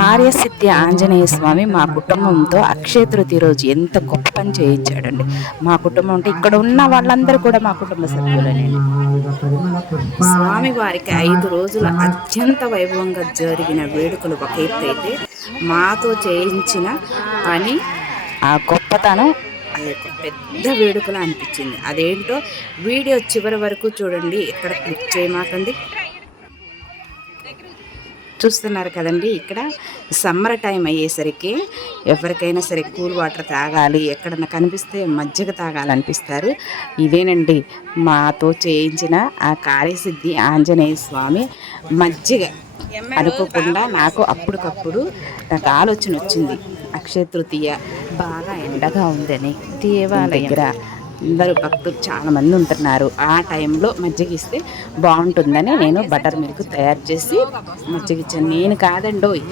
కార్యసిద్ధి ఆంజనేయ స్వామి మా కుటుంబంతో అక్షయ తృతీయ రోజు ఎంత గొప్ప పని చేయించాడండి. మా కుటుంబం అంటే ఇక్కడ ఉన్న వాళ్ళందరూ కూడా మా కుటుంబ సభ్యులేనండి. స్వామి వారికి 5 రోజులు అత్యంత వైభవంగా జరిగిన వేడుకలు ఒక ఎత్తు అయితే, మాతో చేయించిన పని ఆ గొప్పతనం అది పెద్ద వేడుకలా అనిపించింది. అదేంటో వీడియో చివరి వరకు చూడండి, ఎక్కడ క్లిక్ చేయమాకండి. చూస్తున్నారు కదండి, ఇక్కడ సమ్మర్ టైం అయ్యేసరికి ఎవరికైనా సరే కూల్ వాటర్ తాగాలి, ఎక్కడన్నా కనిపిస్తే మజ్జిగ తాగాలనిపిస్తారు. ఇదేనండి మాతో చేయించిన ఆ కార్యసిద్ధి ఆంజనేయ స్వామి మజ్జిగ. అనుకోకుండా నాకు అప్పటికప్పుడు నాకు ఆలోచన వచ్చింది, అక్షయ తృతీయ బాగా ఎండగా ఉందని దేవాలయం దగ్గర అందరూ భక్తులు చాలామంది ఉంటున్నారు, ఆ టైంలో మజ్జిగ ఇస్తే బాగుంటుందని నేను బటర్ మిల్క్ తయారు చేసి మజ్జిగ ఇచ్చాను. నేను కాదండోయ్,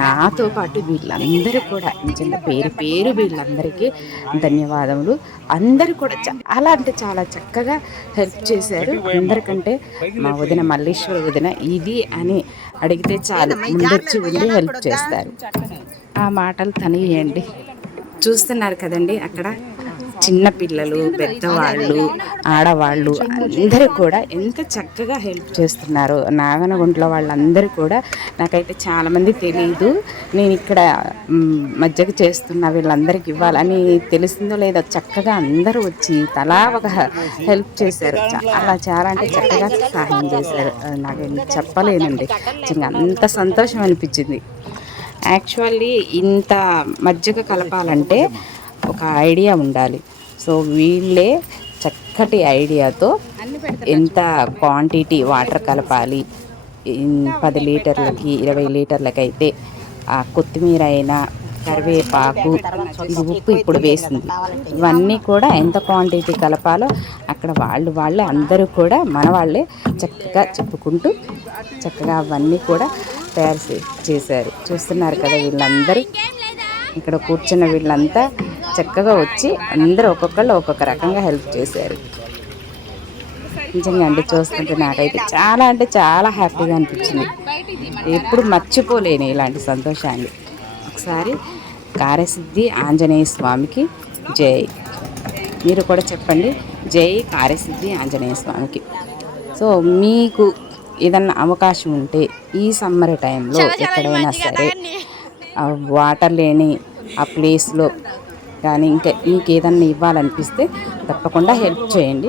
నాతో పాటు వీళ్ళందరూ కూడా నిజంగా పేరు పేరు వీళ్ళందరికీ ధన్యవాదములు. అందరూ కూడా చాలా అంటే చాలా చక్కగా హెల్ప్ చేశారు. అందరికంటే మా వదిన మల్లేశ్వర వదిన ఇది అని అడిగితే చాలు ముందొచ్చి ఉండి హెల్ప్ చేస్తారు. ఆ మాటలు తనియండి. చూస్తున్నారు కదండి, అక్కడ చిన్న పిల్లలు, పెద్దవాళ్ళు, ఆడవాళ్ళు అందరూ కూడా ఎంత చక్కగా హెల్ప్ చేస్తున్నారు. నాగనగుంట్లో వాళ్ళందరూ కూడా నాకైతే చాలామంది తెలియదు. నేను ఇక్కడ మజ్జిగ చేస్తున్న వీళ్ళందరికీ ఇవ్వాలని తెలిసిందో లేదో చక్కగా అందరూ వచ్చి తలా ఒక హెల్ప్ చేశారు. చాలా అంటే చక్కగా సహాయం చేశారు. నాకు చెప్పలేనండి, అంత సంతోషం అనిపించింది. యాక్చువల్లీ ఇంత మజ్జిగ కలపాలంటే ఒక ఐడియా ఉండాలి. సో వీళ్ళే చక్కటి ఐడియాతో ఎంత క్వాంటిటీ వాటర్ కలపాలి, 10 లీటర్లకి 20 లీటర్లకి అయితే ఆ కొత్తిమీర అయినా కరివేపాకు, ఉప్పు ఇప్పుడు వేసింది, ఇవన్నీ కూడా ఎంత క్వాంటిటీ కలపాలో అక్కడ వాళ్ళే అందరూ కూడా మన వాళ్ళే చక్కగా చెప్పుకుంటూ చక్కగా అవన్నీ కూడా తయారు చేశారు. చూస్తున్నారు కదా, వీళ్ళందరూ ఇక్కడ కూర్చున్న వీళ్ళంతా చక్కగా వచ్చి అందరూ ఒక్కొక్కళ్ళు ఒక్కొక్క రకంగా హెల్ప్ చేశారు. నిజంగా అంటే చూస్తుంటే నాకైతే చాలా అంటే చాలా హ్యాపీగా అనిపించింది. ఎప్పుడు మర్చిపోలేను ఇలాంటి సంతోషాన్ని. ఒకసారి కార్యసిద్ధి ఆంజనేయ స్వామికి జై. మీరు కూడా చెప్పండి, జై కార్యసిద్ధి ఆంజనేయ స్వామికి. సో మీకు ఏదన్నా అవకాశం ఉంటే ఈ సమ్మర్ టైంలో ఎక్కడైనా సరే వాటర్ లేని ఆ ప్లేస్లో కానీ ఇంకా మీకు ఏదన్నా ఇవ్వాలనిపిస్తే తప్పకుండా హెల్ప్ చేయండి.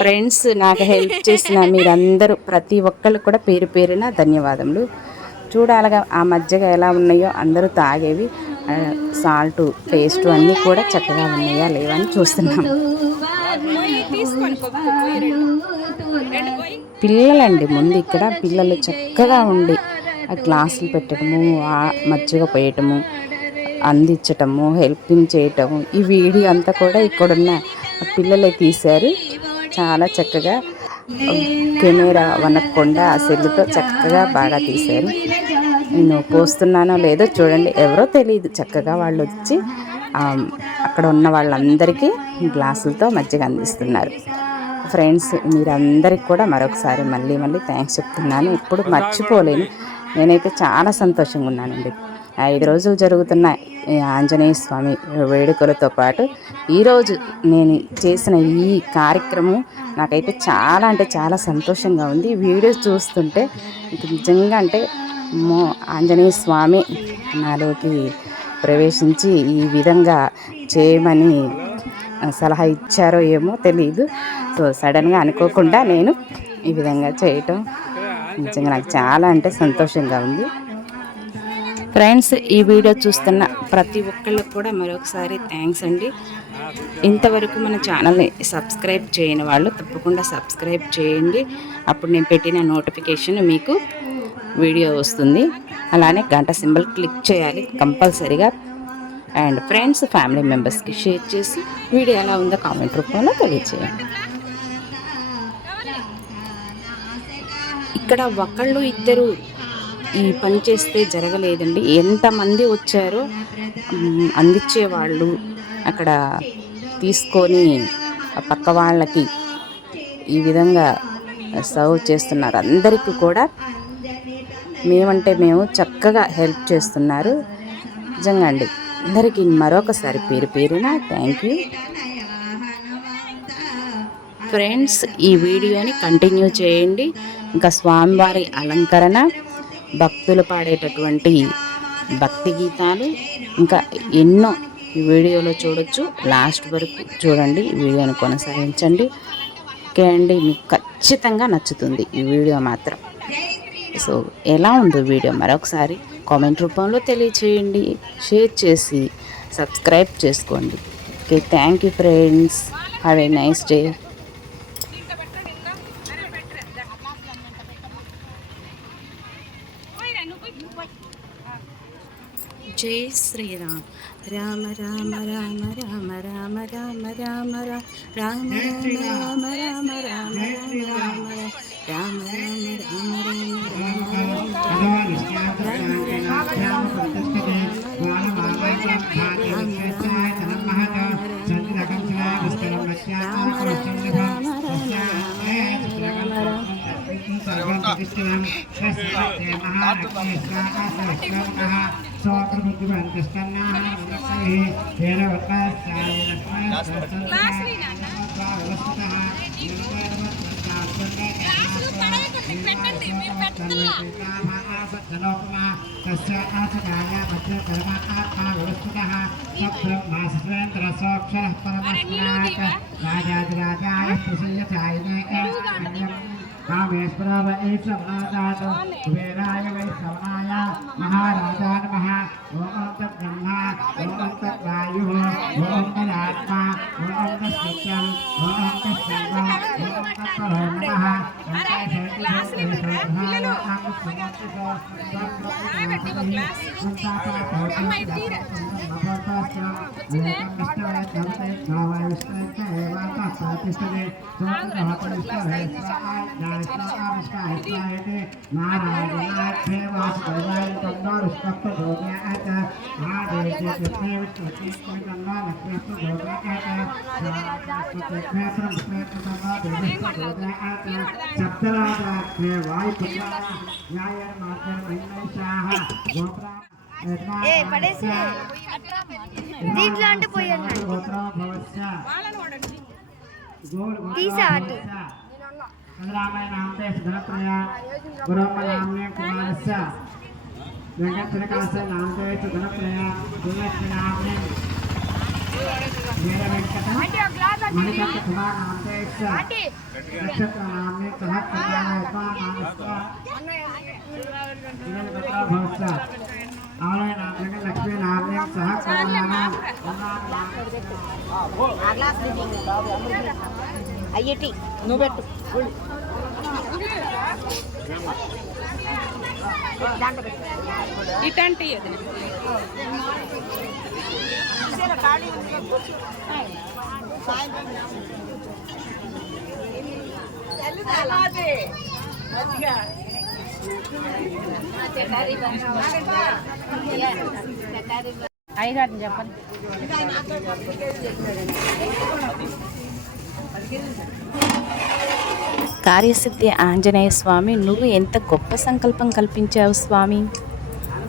ఫ్రెండ్స్, నాకు హెల్ప్ చేసిన మీరందరూ ప్రతి ఒక్కళ్ళు కూడా పేరు పేరున ధన్యవాదములు. చూడాలిగా ఆ మజ్జిగ ఎలా ఉన్నాయో అందరూ తాగేవి, సాల్ట్ టేస్ట్ అన్నీ కూడా చక్కగా ఉన్నాయా లేవా అని చూస్తున్నాం. పిల్లలండి ముందు ఇక్కడ పిల్లలు చక్కగా ఉండి ఆ గ్లాసులు పెట్టడము, ఆ మజ్జిగ పోయటము, అందించటము, హెల్పింగ్ చేయటము, ఈ వీడియో అంతా కూడా ఇక్కడున్న పిల్లలే తీశారు. చాలా చక్కగా కెమెరా వనకుండా ఆ సెల్లుతో చక్కగా బాగా తీశారు. నేను పోస్తున్నానో లేదో చూడండి, ఎవరో తెలియదు, చక్కగా వాళ్ళు వచ్చి అక్కడ ఉన్న వాళ్ళందరికీ గ్లాసులతో మజ్జిగ అందిస్తున్నారు. ఫ్రెండ్స్, మీరందరికీ కూడా మరొకసారి మళ్ళీ థ్యాంక్స్ చెప్తున్నాను. ఎప్పుడు మర్చిపోలేను. నేనైతే చాలా సంతోషంగా ఉన్నానండి. 5 రోజులు జరుగుతున్న ఆంజనేయ స్వామి వేడుకలతో పాటు ఈరోజు నేను చేసిన ఈ కార్యక్రమం నాకైతే చాలా అంటే చాలా సంతోషంగా ఉంది. వీడియో చూస్తుంటే నిజంగా అంటే ఆంజనేయ స్వామి నాలోకి ప్రవేశించి ఈ విధంగా చేయమని సలహా ఇచ్చారో ఏమో తెలియదు. సో సడన్గా అనుకోకుండా నేను ఈ విధంగా చేయటం నిజంగా నాకు చాలా అంటే సంతోషంగా ఉంది. ఫ్రెండ్స్, ఈ వీడియో చూస్తున్న ప్రతి ఒక్కళ్ళకి కూడా మరొకసారి థ్యాంక్స్ అండి. ఇంతవరకు మన ఛానల్ని సబ్స్క్రైబ్ చేయని వాళ్ళు తప్పకుండా సబ్స్క్రైబ్ చేయండి. అప్పుడు నేను పెట్టిన నోటిఫికేషన్ మీకు వీడియో వస్తుంది. అలానే గంట సింబల్ క్లిక్ చేయాలి కంపల్సరీగా. అండ్ ఫ్రెండ్స్, ఫ్యామిలీ మెంబర్స్కి షేర్ చేసి వీడియో ఎలా ఉందో కామెంట్ రూపంలో తెలియచేయండి. ఇక్కడ ఒకళ్ళు ఇద్దరు ఈ పని చేస్తే జరగలేదండి. ఎంతమంది వచ్చారో అందించేవాళ్ళు అక్కడ తీసుకొని పక్క వాళ్ళకి ఈ విధంగా సర్వ్ చేస్తున్నారు. అందరికీ కూడా మేమంటే మేము చక్కగా హెల్ప్ చేస్తున్నారు. నిజంగా అండి, అందరికీ మరొకసారి పేరు పేరున థ్యాంక్ యూ ఫ్రెండ్స్. ఈ వీడియోని కంటిన్యూ చేయండి. ఇంకా స్వామివారి అలంకరణ, భక్తులు పాడేటటువంటి భక్తి గీతాలు ఇంకా ఎన్నో ఈ వీడియోలో చూడొచ్చు. లాస్ట్ వరకు చూడండి, ఈ వీడియోని కొనసాగించండి. ఓకే అండి, మీకు ఖచ్చితంగా నచ్చుతుంది ఈ వీడియో మాత్రం. సో ఎలా ఉందో వీడియో మరొకసారి కామెంట్ రూపంలో తెలియచేయండి, షేర్ చేసి సబ్స్క్రైబ్ చేసుకోండి. Okay, thank you friends. Have a nice day. జై శ్రీరామ్. రామ రామ రామ రామ రామ రామ రామ రామ రామ రామ రామ రామ రామ రామ कामेश्वराय श्रवणाय कुबेराय वै श्रवणाय महाराजाय नमः। ओम तद्ब्रह्मा ओम तद्वायुः ओम तदात्मा ओम तत्सत्यम् ओम तत्सर्वम् ओम तत्परो नमः। దీంట్లో అంటే పోయండి తీసా అటు रामाय नामते सुधनत्रया गुरुमय नाम्ने कुमारस्य वेंकटचरकास्य नामते सुधनत्रया गुरुमय नाम्ने मेरे वेंकट मणिकंठ कुमार नामते नक्षत्र नाम्ने सहस्त्रया उमा नामस्य गुरुमय भवस्य आवय नाम्ने लक्ष्मी नाम्ने सहस्त्रया అయ్యేటి నువ్వు పెట్టు ఇటంటి ఐదు చెప్పండి. కార్యసిద్ధి ఆంజనేయ స్వామి, నువ్వు ఎంత గొప్ప సంకల్పం కల్పించావు స్వామి.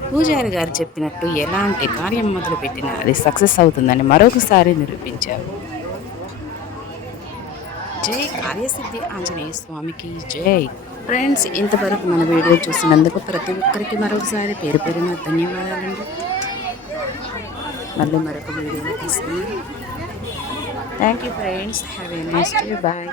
పూజారి గారు చెప్పినట్టు ఎలాంటి కార్యం మొదలుపెట్టినా అది సక్సెస్ అవుతుందని మరొకసారి నిరూపించావు. జై కార్యసిద్ధి ఆంజనేయ స్వామికి జై. ఫ్రెండ్స్, ఇంతవరకు మన వీడియో చూసినందుకు ప్రతి ఒక్కరికి మరొకసారి పేరు పేరున ధన్యవాదాలండి. మళ్ళీ మరొక వీడియోలో తీసుకున్నాను. Thank you friends. Have a nice day. Bye.